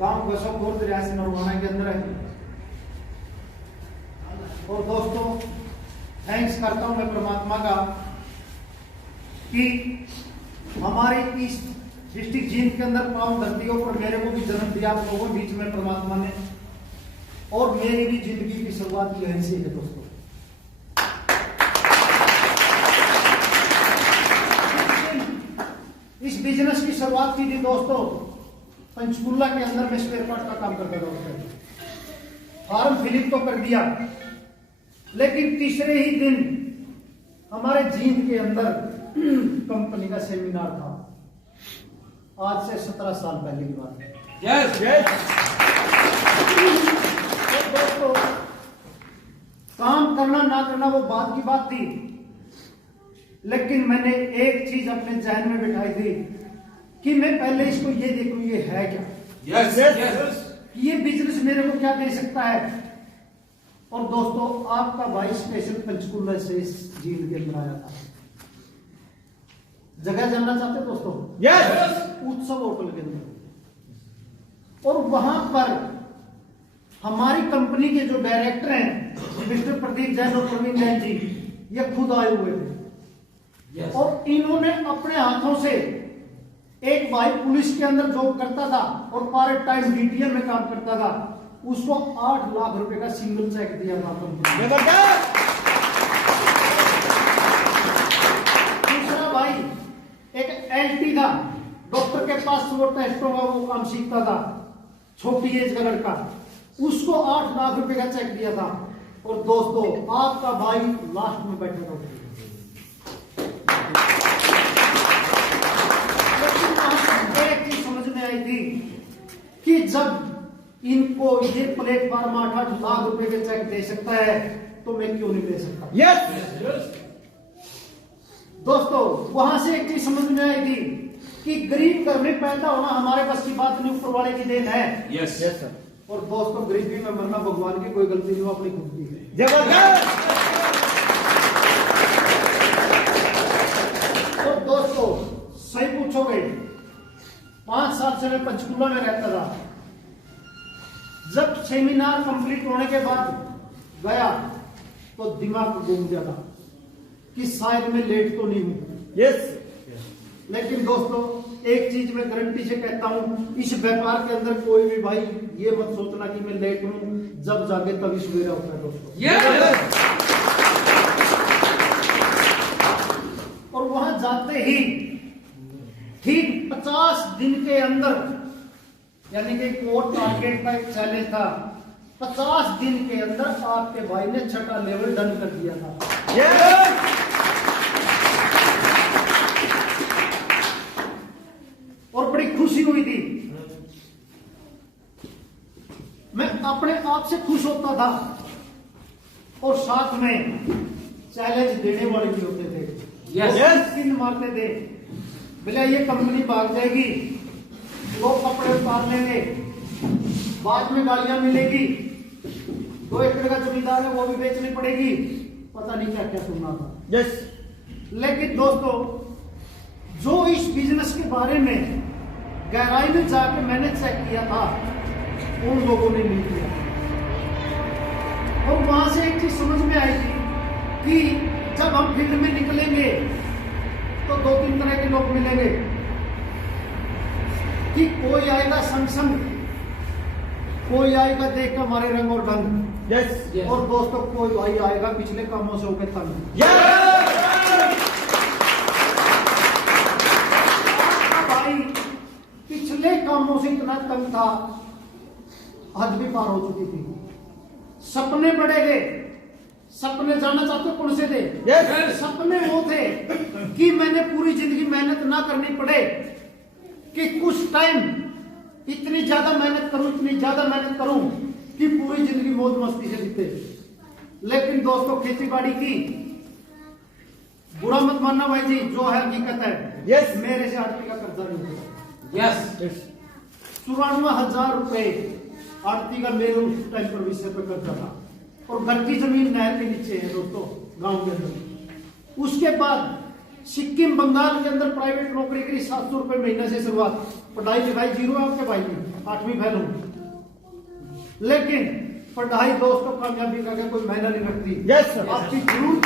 गांव घसोखोर रियासत नरवाना के अंदर है। और दोस्तों थैंक्स करता हूं मैं परमात्मा का कि हमारी इस डिस्ट्रिक्ट जींद के अंदर पांव धरतियों पर मेरे को भी जन्म दिया आप लोगों के बीच में परमात्मा ने, और मेरी भी जिंदगी की शुरुआत की ऐसी है दोस्तों। इस बिजनेस की शुरुआत की थी दोस्तों पंचकुला के अंदर, मैं स्पेयर पार्ट का काम करता था। फॉर्म फिलिप तो कर दिया, लेकिन तीसरे ही दिन हमारे जींद के अंदर कंपनी का सेमिनार था। आज से 17 साल पहले की बात है। Yes yes. दोस्तों काम करना ना करना वो बात की बात थी, लेकिन मैंने एक चीज अपने जहन में बिठाई थी कि मैं पहले इसको ये देखूं ये है क्या। Yes yes. ये बिजनेस मेरे को क्या दे सकता है। और दोस्तों आपका भाई स्पेशल पंचकुला से इस जींद के अंदर आया था। जगह जानना चाहते दोस्तों? यस। उत्सव होटल के अंदर, और वहां पर हमारी कंपनी के जो डायरेक्टर हैं मिस्टर प्रदीप जैन और प्रवीण जैन जी, ये खुद आए हुए थे। Yes. और इन्होंने अपने हाथों से एक भाई पुलिस के अंदर जॉब करता था और पार्ट टाइम डीटीएम में काम करता था, उसको 8 लाख रुपए का सिंगल चेक दिया था कंपनी। दूसरा भाई एक एलटी था, डॉक्टर के पास वो टेस्टों का वो काम सीखता था, छोटी एज का लड़का, उसको 8 लाख रुपए का चेक दिया था। और दोस्तों आपका भाई लास्ट में बैठा था। थी कि जब इनको ये प्लेटफॉर्म 8-8 लाख रुपए के चेक दे सकता है तो मैं क्यों नहीं दे सकता। यस। दोस्तों वहां से एक चीज समझ में आई थी कि गरीब घर में पैदा होना हमारे पास की बात नहीं, ऊपर वाले की देन है। Yes yes sir. और दोस्तों गरीबी में मरना भगवान की कोई गलती नहीं, अपनी खुद की है। जबरदस्त। तो दोस्तों सही पूछोगे 5 साल से मैं पंचकुला में रहता था। जब सेमिनार कंप्लीट होने के बाद गया तो दिमाग घूम गया था कि शायद मैं लेट तो नहीं हूं। यस। लेकिन दोस्तों एक चीज मैं गारंटी से कहता हूं, इस व्यापार के अंदर कोई भी भाई ये मत सोचना कि मैं लेट हूं, जब जागे तभी सवेरा होता है दोस्तों। यस। और वहां जाते ही ठीक 50 दिन के अंदर, यानी कि कोर्ट टारगेट का एक चैलेंज था, 50 दिन के अंदर आपके भाई ने 6ठा लेवल डन कर दिया था। यस। और बड़ी खुशी हुई थी, मैं अपने आप से खुश होता था, और साथ में चैलेंज देने वाले भी होते थे। यस। पिन मारते थे, बोले ये कंपनी भाग जाएगी, लोग कपड़े उतार लेंगे, बाद में गालियां मिलेगी, 2 एकड़ का जमींदार है वो भी बेचनी पड़ेगी, पता नहीं क्या क्या सुनना था। यस। लेकिन दोस्तों जो इस बिजनेस के बारे में गहराई में जाके मैंने चेक किया था, उन लोगों ने नहीं किया। और वहां से एक चीज समझ में आई थी कि जब हम फील्ड में निकलेंगे तो 2-3 तरह के लोग मिलेंगे, कि कोई आएगा संग संग, कोई आएगा देख कर हमारे रंग और ढंग। यस। और दोस्तों कोई भाई आएगा पिछले कामों से होकर तंग। भाई पिछले कामों से इतना तंग था, हद भी पार हो चुकी थी। सपने बड़े गए, सपने जानना चाहते हो कौन से थे? Yes. सपने वो थे कि मैंने पूरी जिंदगी मेहनत ना करनी पड़े, कि कुछ टाइम इतनी ज्यादा मेहनत करूं, इतनी ज्यादा मेहनत करूं कि पूरी जिंदगी मौज मस्ती से बीते। लेकिन दोस्तों खेती बाड़ी की, बुरा मत मानना भाई जी, जो है हकीकत है। Yes. मेरे से आरती का कर्जा नहीं हुआ। यस। 94,000 रुपए आरती का मेरे उस टाइम पर विषय पर कर्जा था, और घर की जमीन नहर के नीचे है दोस्तों, गांव के अंदर। उसके बाद सिक्किम बंगाल के अंदर प्राइवेट नौकरी करी, 700 रुपए महीने से शुरुआत। पढ़ाई लिखाई जीरो है आपके भाई की, 8वीं फेल हूं, लेकिन पढ़ाई दोस्तों कामयाबी का कोई मायना नहीं रखती। Yes sir. आपकी जरूर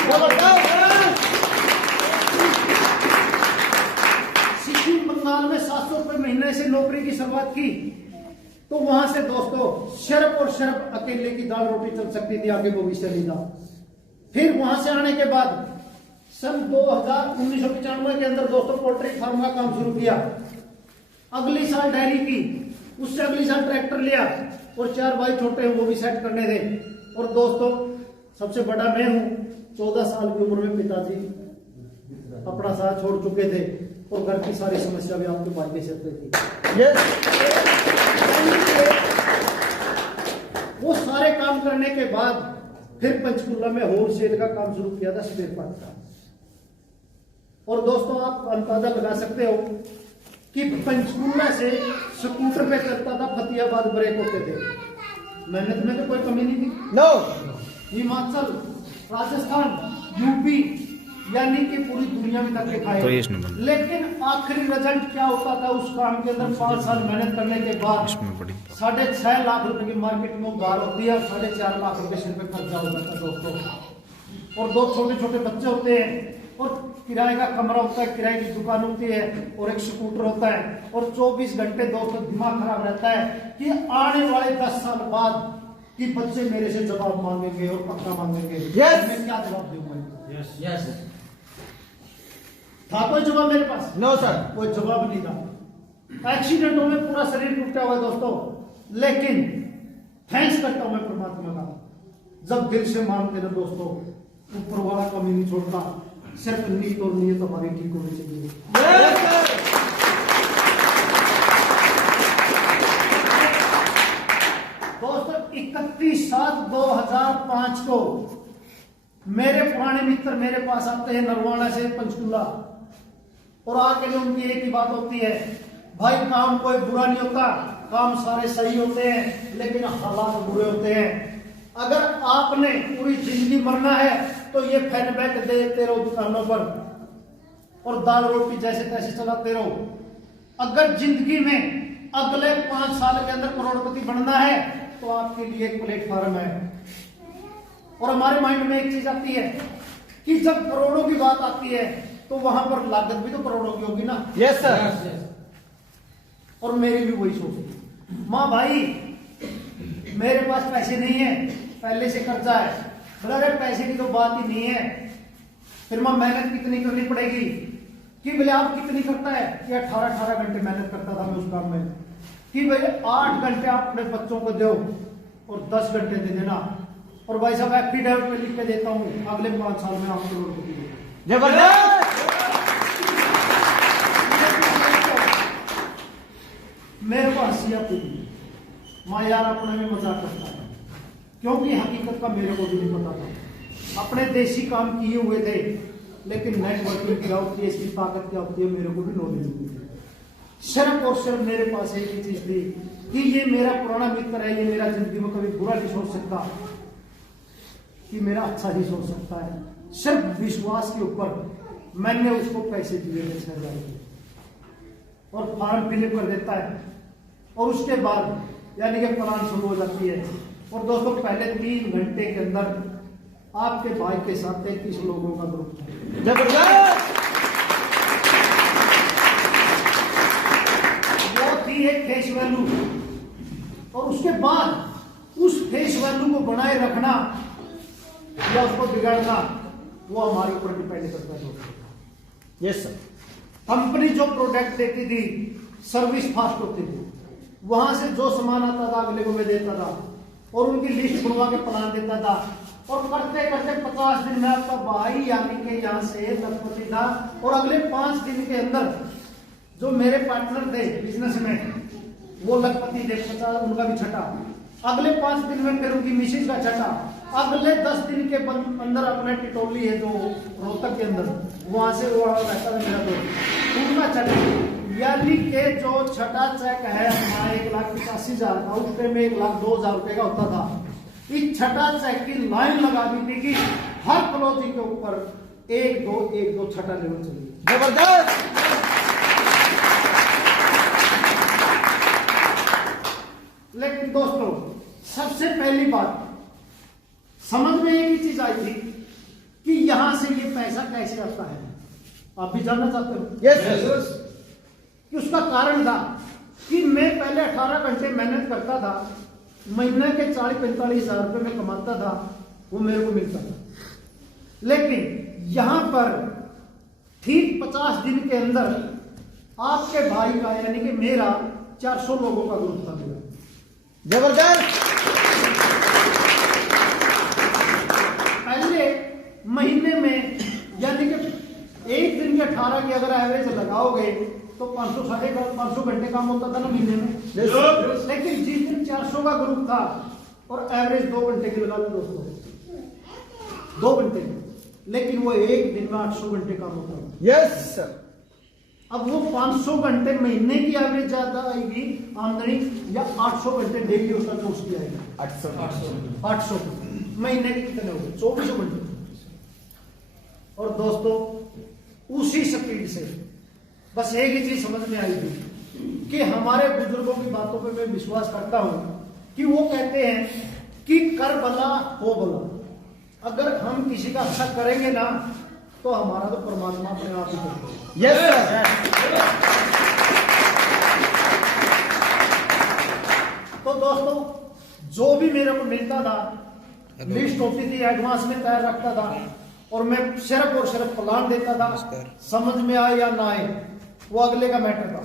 सिक्किम बंगाल में 700 रुपए महीने से नौकरी की शुरुआत की, तो वहां से दोस्तों सिर्फ और सिर्फ अकेले की दाल रोटी चल सकती थी, आगे भविष्य नहीं था। फिर वहां से आने के बाद सन 1995 के अंदर दोस्तों पोल्ट्री फार्म का काम शुरू किया। अगली साल डेयरी की, उससे अगली साल ट्रैक्टर लिया, और 4 भाई छोटे हैं वो भी सेट करने थे। और दोस्तों सबसे बड़ा मैं हूं। 14 साल की उम्र में पिताजी अपना साथ छोड़ चुके थे, और घर की सारी समस्या भी आपके भाई के सिर पे थी। वो सारे काम करने के बाद फिर पंचकुला में होलसेल का काम शुरू किया था, स्पेयर पार्ट का। और दोस्तों आप अंदाजा लगा सकते हो कि पंचकुला से स्कूटर पे चलता था, फतेहाबाद ब्रेक होते थे। मेहनत में तो कोई कमी नहीं थी। नो। हिमाचल, राजस्थान, यूपी, यानी कि पूरी दुनिया में धक्के खाए। लेकिन आखिरी रिजल्ट क्या होता था उस काम के अंदर? 5 साल मेहनत करने के बाद 6.5 लाख रुपए की मार्केट में उधार होती है, और 4.5 लाख रुपए सिर पे खर्चा हो जाता है दोस्तों। और 2 छोटे छोटे बच्चे होते हैं, और किराए का कमरा होता है, किराए की दुकान होती है, और एक स्कूटर होता है, और 24 घंटे दोस्तों दिमाग खराब रहता है कि आने वाले 10 साल बाद कि बच्चे मेरे से जवाब मांगेंगे और पक्का मांगेंगे। Yes. मैं क्या जवाब दूंगा? यस। था कोई जवाब मेरे पास? No sir. कोई जवाब नहीं था। एक्सीडेंटों में पूरा शरीर टूटा हुआ है दोस्तों, लेकिन थैंक्स करता हूं मैं परमात्मा का, जब दिल से मानते ना दोस्तों, ऊपर वाला कमी नहीं छोड़ता। सिर्फ नीयत और नीयत हमारी ठीक होनी चाहिए। दोस्तों 31/7/2005 को मेरे पुराने मित्र मेरे पास आते हैं नरवाना से पंचकुला, और आके जो उनकी एक ही बात होती है, भाई काम कोई बुरा नहीं होता, काम सारे सही होते हैं, लेकिन हालात बुरे होते हैं। अगर आपने पूरी जिंदगी मरना है तो ये फैन बैठ देते रहो दुकानों पर, और दाल रोटी जैसे तैसे चलाते रहो। अगर जिंदगी में अगले 5 साल के अंदर करोड़पति बनना है तो आपके लिए एक प्लेटफॉर्म है। और हमारे माइंड में एक चीज आती है कि जब करोड़ों की बात आती है तो वहां पर लागत भी तो करोड़ों की होगी ना। Yes sir. और मेरी भी वही सोच है, माँ भाई मेरे पास पैसे नहीं है, पहले से कर्जा है। बोला अरे पैसे की तो बात ही नहीं है, फिर माँ मेहनत कितनी करनी पड़ेगी? कि बोले आप कितनी करता है? कि 18 घंटे मेहनत करता था मैं उस काम में। कि बोले 8 घंटे आप अपने बच्चों को दो और 10 घंटे दे देना, और भाई साहब एफिडेविट में लिख के देता हूँ अगले 5 साल में आपको करोड़पति हो। जबरदस्त। मेरे को हंसी आती थी, माँ यार अपने में मजाक करता है, क्योंकि हकीकत का मेरे को भी नहीं पता था। अपने देसी काम किए हुए थे, लेकिन नेटवर्किंग क्या होती है, इसकी ताकत क्या होती है, मेरे को भी नॉलेज नहीं थी। सिर्फ और सिर्फ मेरे पास एक ही चीज थी कि ये मेरा पुराना मित्र है, ये मेरा जिंदगी में कभी बुरा नहीं सोच सकता, कि मेरा अच्छा ही सोच सकता है। सिर्फ विश्वास के ऊपर मैंने उसको पैसे दिए थे 6,000 रुपये, और फॉर्म फिलअप कर देता है, और उसके बाद यानी कि प्लान शुरू हो जाती है। और दोस्तों पहले 3 घंटे के अंदर आपके भाई के साथ 33 लोगों का ग्रुप था। जबरदस्त। वो थी एक फेस वैल्यू, और उसके बाद उस फेस वैल्यू को बनाए रखना या उसको बिगाड़ना वो हमारे ऊपर डिपेंड करता है। Yes sir. कंपनी जो प्रोडक्ट देती थी, सर्विस फास्ट होती थी, वहां से जो सामान आता था अगले को मैं देता था, और उनकी लिस्ट बनवा के प्लान देता था, और करते करते 50 दिन में आपका भाई यानी कि यहाँ से लखपति था। और अगले 5 दिन के अंदर जो मेरे पार्टनर थे बिजनेस में, वो लखपति थे, 50 उनका भी छठा। अगले 5 दिन में फिर उनकी मिसेज का छठा। अगले 10 दिन के अंदर अपने टिटोली है जो रोहतक के अंदर, वहां से वो रहता था मेरा दोस्त, उनका छठा। यानी कि जो छठा चेक है हमारा 1,85,000 का, उस टाइम में 1,02,000 रुपए का होता था। इस छठा चेक की लाइन लगा दी थी कि हर क्लोजिंग के ऊपर 1-2 छठा लेवल चाहिए। जबरदस्त। सबसे पहली बात समझ में एक ही चीज आई थी कि यहां से ये पैसा कैसे आता है। आप भी जानना चाहते हो? यस कि उसका कारण था कि मैं पहले 18 घंटे मेहनत करता था, महीने के 40-45 हजार रुपये में कमाता था, वो मेरे को मिलता था। लेकिन यहां पर ठीक 50 दिन के अंदर आपके भाई का यानी कि मेरा 400 लोगों का ग्रुप था मेरा। जबरदस्त। पहले महीने में यानी कि एक दिन के 18 की अगर एवरेज लगाओगे तो 500 घंटे काम होता था ना महीने में। लेकिन जिस दिन 400 का ग्रुप था और एवरेज 2 घंटे की लगा लो दोस्तों, 2 घंटे, लेकिन वो एक दिन में 800 घंटे काम होता था। Yes sir. अब वो 500 घंटे महीने की एवरेज ज्यादा आएगी आमदनी या 800 घंटे डेली उसका कोर्स की आएगी? 800 महीने के कितने हो गए? 2400 घंटे। और दोस्तों उसी स्पीड से बस एक ही चीज समझ में आई थी कि हमारे बुजुर्गों की बातों पे मैं विश्वास करता हूं कि वो कहते हैं कि कर भला हो भला। अगर हम किसी का अच्छा करेंगे ना तो हमारा तो परमात्मा अपने आप ही करते हैं। Yes sir. तो दोस्तों जो भी मेरे को मिलता था लिस्ट होती थी, एडवांस में तैयार रखता था और मैं सिर्फ और सिर्फ प्लान देता था। समझ में आए या ना आए वो अगले का मैटर था,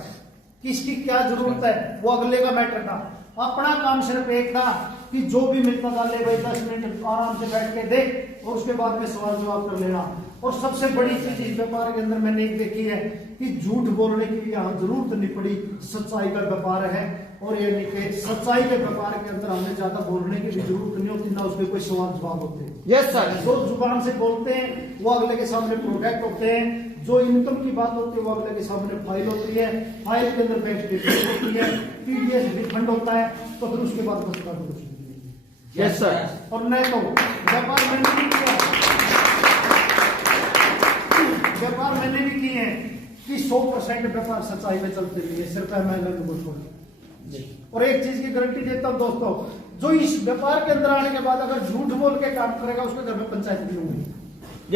किसकी क्या जरूरत है वो अगले का मैटर था। अपना काम सिर्फ एक था कि जो भी मिलता था ले भाई 10 मिनट आराम से बैठ के दे और उसके बाद में सवाल जवाब कर लेना। और सबसे बड़ी चीज इस व्यापार के अंदर मैंने एक देखी है कि झूठ बोलने की यहाँ जरूरत नहीं पड़ी। सच्चाई का व्यापार है और यानी कि सच्चाई के व्यापार के अंदर हमें ज्यादा बोलने की भी जरूरत नहीं होती, ना उसके कोई सवाल जवाब होते हैं। Yes sir. जो जुबान से बोलते हैं वो अगले के सामने प्रोडक्ट होते हैं, जो इनकम की बात होती है वो अगले के सामने फाइल होती है, फाइल के अंदर बैंक स्टेटमेंट होती है, टीडीएस रिफंड होता है, तो फिर उसके बाद बस का कुछ नहीं। Yes sir. और नहीं तो व्यापार मैंने भी किया, व्यापार मैंने भी किए हैं कि 100% व्यापार सच्चाई में चलते रहिए, सिर्फ एमएलए को छोड़। और एक चीज की गारंटी देता हूं दोस्तों, जो इस व्यापार के अंदर आने के बाद अगर झूठ बोल के काम करेगा उसके घर में पंचायत भी होंगी।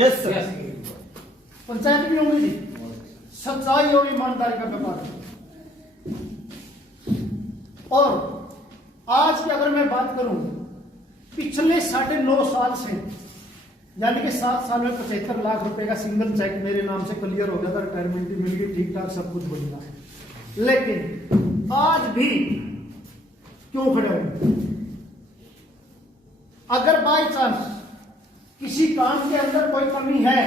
Yes sir. पंचायत भी होंगी जी। सच्चाई और ईमानदारी का व्यापार। और आज की अगर मैं बात करूं पिछले 9.5 साल से यानी कि 7 साल में 75 लाख रुपए का सिंगल चेक मेरे नाम से क्लियर हो गया था, रिटायरमेंट भी मिल गई, ठीक ठाक सब कुछ बढ़िया। लेकिन आज भी क्यों खड़े हो? अगर बाई चांस किसी काम के अंदर कोई कमी है,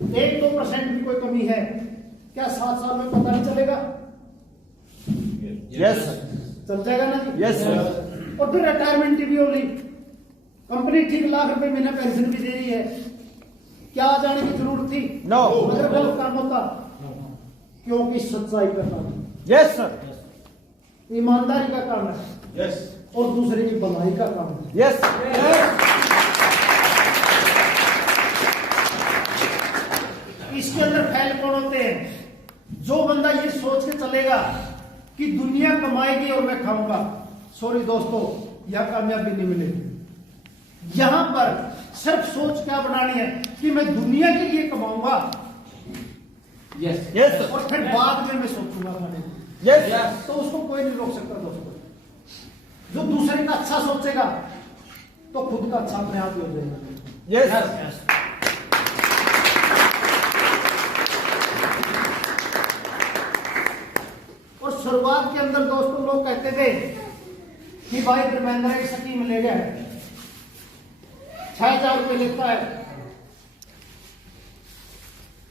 1-2% भी कोई कमी है, क्या 7 साल में पता नहीं चलेगा? Yes sir. चल जाएगा ना जी? Yes sir. और फिर रिटायरमेंट भी होगी, कंपनी ठीक लाख रुपए महीना पेंशन भी दे रही है, क्या आ जाने की जरूरत थी? नो। अगर गलत काम होता, क्योंकि सच्चाई का काम है, यस सर। ईमानदारी का काम है, यस। और दूसरे की भलाई का काम है। यस। इसके अंदर फैल कौन होते हैं? जो बंदा ये सोच के चलेगा कि दुनिया कमाएगी और मैं खाऊंगा, सॉरी दोस्तों, यह कामयाबी नहीं मिलेगी। यहां पर सिर्फ सोच क्या बनानी है कि मैं दुनिया के लिए कमाऊंगा, यस यस सर। और फिर बाद में मैं सोचूंगा खाने को। यस। तो उसको कोई नहीं रोक सकता दोस्तों। जो दूसरे का अच्छा सोचेगा तो खुद का अच्छा अपने आप ही हो जाएगा। यस। और शुरुआत के अंदर दोस्तों लोग कहते थे कि भाई धर्मेंद्र की स्कीम ले गया है, 6000 रुपये लेता है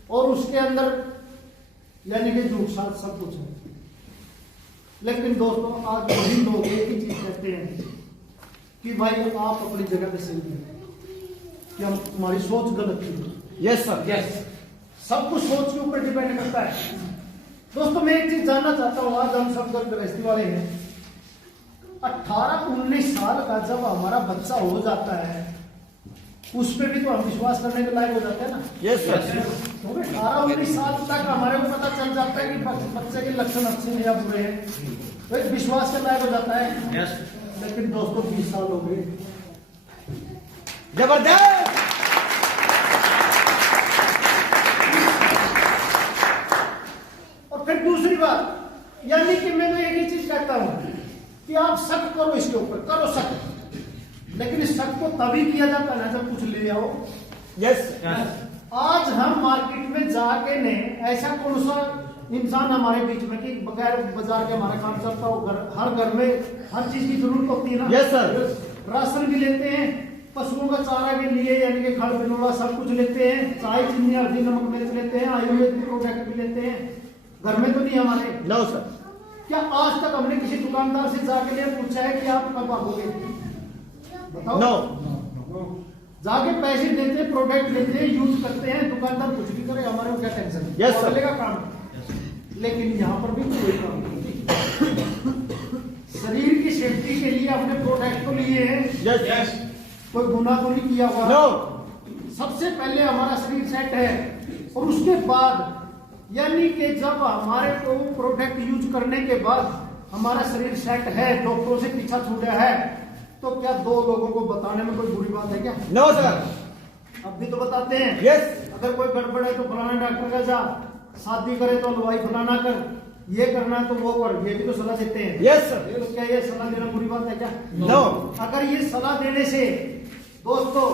और उसके अंदर यानी कि झूठ साथ सब कुछ है। लेकिन दोस्तों आज वही लोग एक ही चीज कहते हैं कि भाई आप अपनी जगह पे सही हैं, कि हम तुम्हारी सोच गलत थी। Yes sir. यस। सब कुछ सोच के ऊपर डिपेंड करता है। दोस्तों मैं एक चीज जानना चाहता हूं, आज हम सब गृहस्थी वाले हैं, 18-19 साल का जब हमारा बच्चा हो जाता है उस पर भी तो हम विश्वास करने के लायक हो जाते हैं ना। Yes sir. 18-19 साल तक हमारे को पता चल जाता है कि बच्चे के लक्षण अच्छे हैं या बुरे हैं, तो एक विश्वास के लायक हो जाता है। यस। लेकिन दोस्तों 20 साल हो गए। जबरदस्त। और फिर दूसरी बात, यानी कि मैं तो एक ही चीज कहता हूं कि आप शक करो, इसके ऊपर करो शक, लेकिन इस शक को तभी किया जाता है जब कुछ ले आओ। यस। आज हम मार्केट में जाके ने ऐसा कौन सा इंसान हमारे बीच में कि बगैर बाजार के हमारा काम चलता हो, हर घर में हर चीज की जरूरत होती है ना। Yes sir. राशन भी लेते हैं, पशुओं का चारा के लिए यानी कि खड़ बिनोला सब कुछ लेते हैं, चाय चीनी हल्दी नमक मिर्च लेते हैं, आयुर्वेदिक प्रोडक्ट भी लेते हैं। घर में तो नहीं हमारे। No sir. क्या आज तक हमने किसी दुकानदार से जाके लिए पूछा है कि आप कब आओगे? बताओ। नो। जाके पैसे देते हैं, प्रोडक्ट लेते हैं, यूज करते हैं, दुकानदार कुछ भी करे, हमारे को क्या टेंशन है? Yes, sir. का काम। लेकिन यहाँ पर भी कोई काम नहीं। शरीर की सेफ्टी के लिए अपने प्रोडक्ट को लिए हैं। यस। कोई गुनाह तो नहीं किया हुआ। नो। सबसे पहले हमारा शरीर सेट है और उसके बाद यानी कि जब हमारे को प्रोडक्ट यूज करने के बाद हमारा शरीर सेट है, डॉक्टरों से पीछा छूटा है, तो क्या 2 लोगों को बताने में कोई बुरी बात है क्या? No sir. अब भी तो बताते हैं। यस। अगर कोई गड़बड़ है तो फलाना डॉक्टर का जा, शादी करे तो हलवाई फलाना कर, ये करना है तो वो कर, ये भी तो सलाह देते हैं। Yes sir. तो क्या ये सलाह देना बुरी बात है क्या? नो। अगर ये सलाह देने से दोस्तों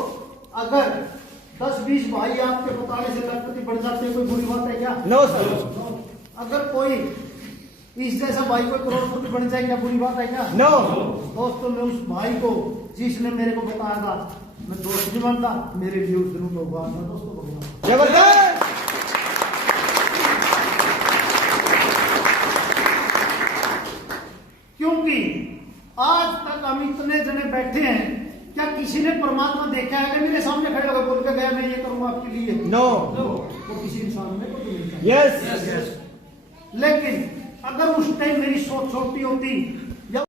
अगर 10-20 भाई आपके बताने से लखपति बढ़ जाते हैं, कोई बुरी बात है क्या? No sir. अगर कोई इस जैसा भाई को करोड़पति बन जाए, क्या बुरी बात है क्या? नो। दोस्तों मैं उस भाई को जिसने मेरे को बताया था, मैं दोस्त नहीं मानता, मेरे लिए उस दिन भगवान था दोस्तों, भगवान। जबरदस्त। क्योंकि आज तक हम इतने जने बैठे हैं, क्या किसी ने परमात्मा देखा है? मेरे सामने खड़े होकर बोल के गया मैं ये करूंगा आपके लिए? नो। वो किसी इंसान ने को यस। लेकिन अगर उस टाइम मेरी सोच छोटी होती